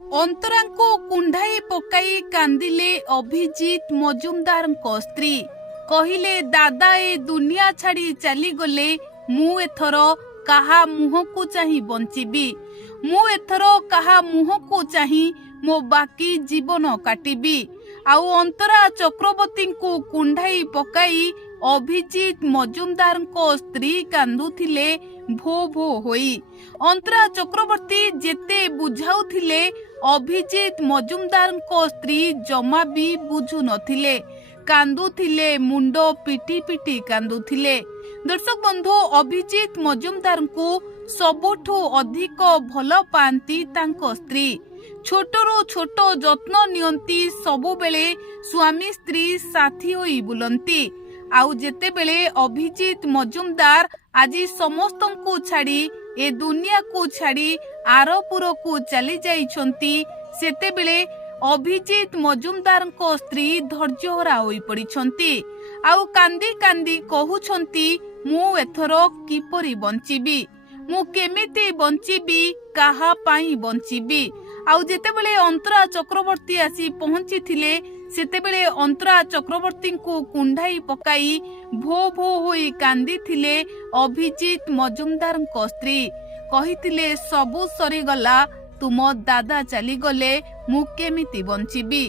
ଅନ୍ତରାଙ୍କୁ କୁଣ୍ଢାଇ ପକାଇ କାନ୍ଦିଲେ ଅଭିଜିତ ମଜୁମଦାରଙ୍କ ସ୍ତ୍ରୀ। କହିଲେ, ଦାଦା ଏ ଦୁନିଆ ଛାଡ଼ି ଚାଲିଗଲେ ମୁଁ ଏଥର କାହା ମୁହଁକୁ ଚାହିଁ ବଞ୍ଚିବି। ମୁଁ ଏଥର କାହା ମୁହଁକୁ ଚାହିଁ ମୋ ବାକି ଜୀବନ କାଟିବି। ଆଉ ଅନ୍ତରା ଚକ୍ରବର୍ତ୍ତୀଙ୍କୁ କୁଣ୍ଢାଇ ପକାଇ ଅଭିଜିତ ମଜୁମଦାରଙ୍କ ସ୍ତ୍ରୀ କାନ୍ଦୁଥିଲେ ଭୋ ଭୋ ହୋଇ। ଅନ୍ତରା ଚକ୍ରବର୍ତ୍ତୀ ଯେତେ ବୁଝାଉଥିଲେ ଅଭିଜିତ ମଜୁମଦାରଙ୍କ ସ୍ତ୍ରୀ ଜମା ବି ବୁଝୁ ନଥିଲେ। କାନ୍ଦୁଥିଲେ, ମୁଣ୍ଡ ପିଟି ପିଟି କାନ୍ଦୁଥିଲେ। ଦର୍ଶକ ବନ୍ଧୁ, ଅଭିଜିତ ମଜୁମଦାରଙ୍କୁ ସବୁଠୁ ଅଧିକ ଭଲ ପାଆନ୍ତି ତାଙ୍କ ସ୍ତ୍ରୀ। ଛୋଟରୁ ଛୋଟ ଯତ୍ନ ନିଅନ୍ତି, ସବୁବେଳେ ସ୍ୱାମୀ ସ୍ତ୍ରୀ ସାଥୀ ହୋଇ ବୁଲନ୍ତି। ଆଉ ଯେତେବେଳେ ଅଭିଜିତ ମଜୁମଦାର ଆଜି ସମସ୍ତଙ୍କୁ ଛାଡ଼ି ଏ ଦୁନିଆକୁ ଛାଡ଼ି ଆରପୁରକୁ ଚାଲି ଯାଇଛନ୍ତି, ସେତେବେଳେ ଅଭିଜିତ ମଜୁମଦାରଙ୍କ ସ୍ତ୍ରୀ ଧୈର୍ଯ୍ୟହରା ହୋଇ ପଡ଼ିଛନ୍ତି। ଆଉ କାନ୍ଦି କାନ୍ଦି କହୁଛନ୍ତି, ମୁଁ ଏଥର କିପରି ବଞ୍ଚିବି? ମୁଁ କେମିତି ବଞ୍ଚିବି? କାହା ପାଇଁ ବଞ୍ଚିବି? ଆଉ ଯେତେବେଳେ ଅନ୍ତରା ଚକ୍ରବର୍ତ୍ତୀ ଆସି ପହଞ୍ଚିଥିଲେ, ସେତେବେଳେ ଅନ୍ତରା ଚକ୍ରବର୍ତ୍ତୀଙ୍କୁ କୁଣ୍ଢାଇ ପକାଇ ଭୋ ଭୋ ହୋଇ କାନ୍ଦିଥିଲେ ଅଭିଜିତ ମଜୁମଦାରଙ୍କ ସ୍ତ୍ରୀ। କହିଥିଲେ, ସବୁ ସରିଗଲା, ତୁମ ଦାଦା ଚାଲିଗଲେ, ମୁଁ କେମିତି ବଞ୍ଚିବି?